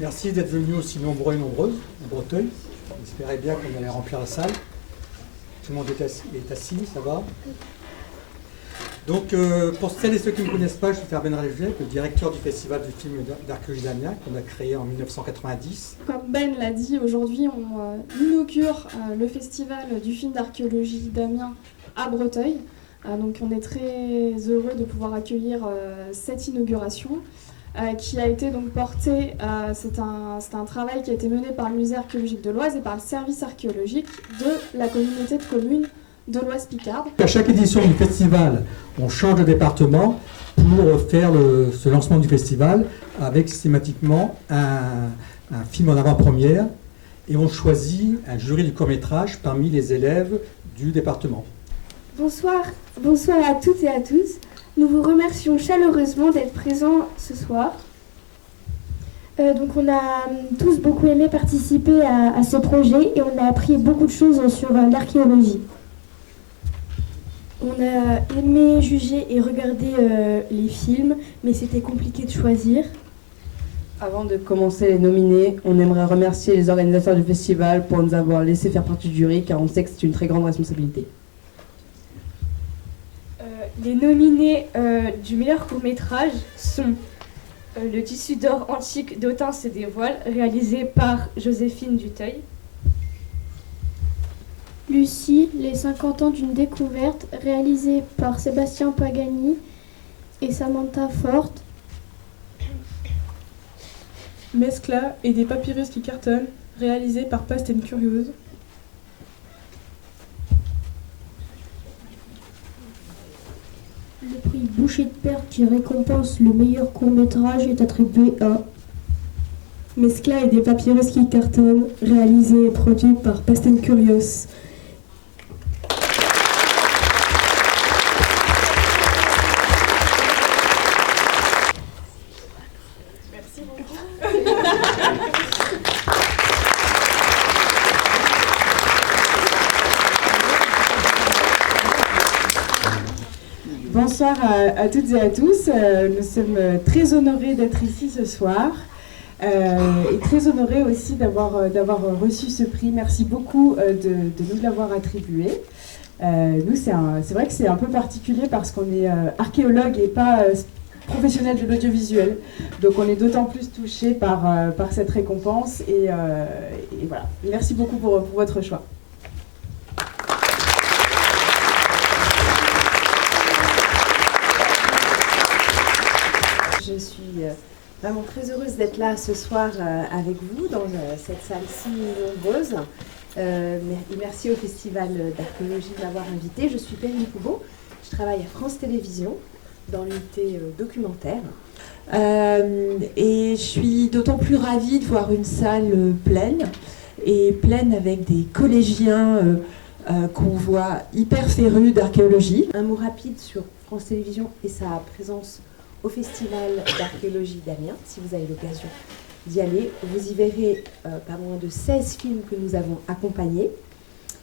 Merci d'être venus aussi nombreux et nombreuses à Breteuil. J'espérais bien qu'on allait remplir la salle. Tout le monde est assis, ça va. Donc, pour celles et ceux qui ne me connaissent pas, je suis Ben Rajeb, le directeur du Festival du film d'archéologie d'Amiens, qu'on a créé en 1990. Comme Ben l'a dit, aujourd'hui, on inaugure le Festival du film d'archéologie d'Amiens à Breteuil. Donc, on est très heureux de pouvoir accueillir cette inauguration. Qui a été donc porté, c'est un travail qui a été mené par le musée archéologique de l'Oise et par le service archéologique de la communauté de communes de l'Oise-Picarde. À chaque édition du festival, on change de département pour faire ce lancement du festival avec systématiquement un film en avant-première et on choisit un jury du court-métrage parmi les élèves du département. Bonsoir à toutes et à tous. Nous vous remercions chaleureusement d'être présents ce soir. Donc on a tous beaucoup aimé participer à ce projet et on a appris beaucoup de choses sur l'archéologie. On a aimé juger et regarder les films, mais c'était compliqué de choisir. Avant de commencer les nominés, on aimerait remercier les organisateurs du festival pour nous avoir laissé faire partie du jury, car on sait que c'est une très grande responsabilité. Les nominés du meilleur court-métrage sont Le tissu d'or antique d'Autun se dévoile, réalisé par Joséphine Duteuil. Lucie, les 50 ans d'une découverte, réalisé par Sébastien Pagani et Samantha Forte. Mescla et des papyrus qui cartonnent, réalisé par Past & Curious. Le prix Boucher de Perte qui récompense le meilleur court-métrage est attribué à Mescla et des papyrus qui cartonnent, réalisé et produit par Past & Curious. Merci beaucoup. Bonsoir à toutes et à tous. Nous sommes très honorés d'être ici ce soir et très honorés aussi d'avoir reçu ce prix. Merci beaucoup de nous l'avoir attribué. Nous, c'est vrai que c'est un peu particulier parce qu'on est archéologue et pas professionnel de l'audiovisuel. Donc on est d'autant plus touchés par cette récompense et voilà. Merci beaucoup pour votre choix. Je suis vraiment très heureuse d'être là ce soir avec vous dans cette salle si nombreuse. Merci au Festival d'archéologie de m'avoir invitée. Je suis Perrine Poubeau, je travaille à France Télévisions dans l'unité documentaire. Et je suis d'autant plus ravie de voir une salle pleine avec des collégiens qu'on voit hyper férus d'archéologie. Un mot rapide sur France Télévisions et sa présence au Festival d'archéologie d'Amiens, si vous avez l'occasion d'y aller. Vous y verrez pas moins de 16 films que nous avons accompagnés.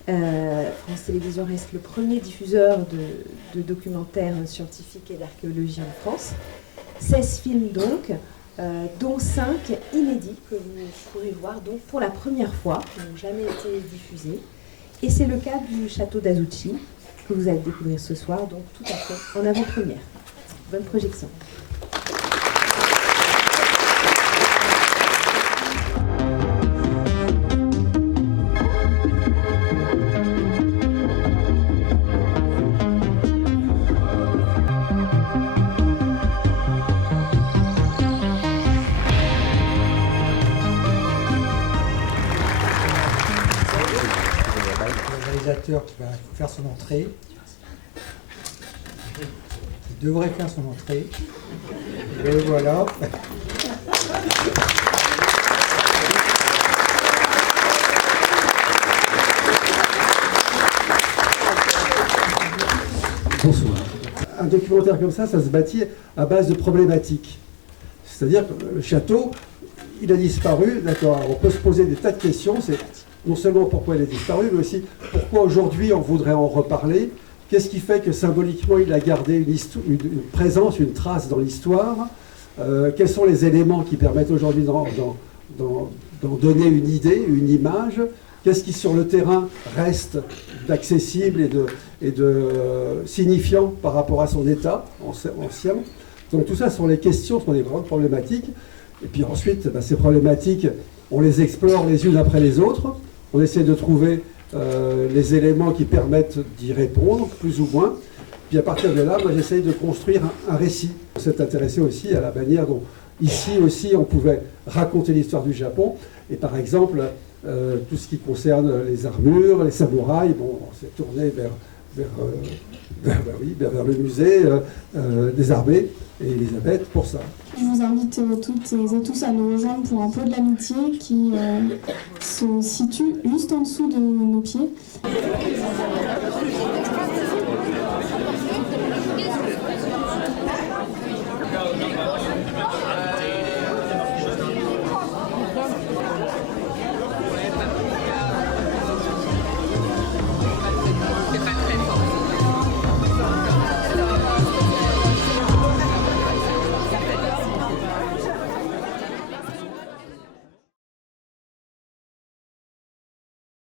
France Télévisions reste le premier diffuseur de documentaires scientifiques et d'archéologie en France. 16 films donc, dont 5 inédits que vous pourrez voir donc pour la première fois, qui n'ont jamais été diffusés. Et c'est le cas du château d'Azuchi, que vous allez découvrir ce soir, donc tout à fait en avant-première. Bonne projection. Le réalisateur qui va faire son entrée. Il devrait faire son entrée. Et voilà. Bonsoir. Un documentaire comme ça se bâtit à base de problématiques. C'est-à-dire que le château, il a disparu, d'accord. On peut se poser des tas de questions. C'est non seulement pourquoi il a disparu, mais aussi pourquoi aujourd'hui on voudrait en reparler. Qu'est-ce qui fait que symboliquement il a gardé une présence, une trace dans l'histoire? Quels sont les éléments qui permettent aujourd'hui d'en donner une idée, une image. Qu'est-ce qui sur le terrain reste d'accessible et de signifiant par rapport à son état ancien. Donc tout ça sont les questions, sont les grandes problématiques. Et puis ensuite, ces problématiques, on les explore les unes après les autres. On essaie de trouver les éléments qui permettent d'y répondre, plus ou moins. Puis à partir de là, moi j'essaye de construire un récit. On s'est intéressé aussi à la manière dont ici aussi on pouvait raconter l'histoire du Japon. Et par exemple, tout ce qui concerne les armures, les samouraïs, bon, on s'est tourné vers le musée des armées et Elisabeth pour ça. Je vous invite toutes et tous à nous rejoindre pour un pot de l'amitié qui se situe juste en dessous de nos pieds.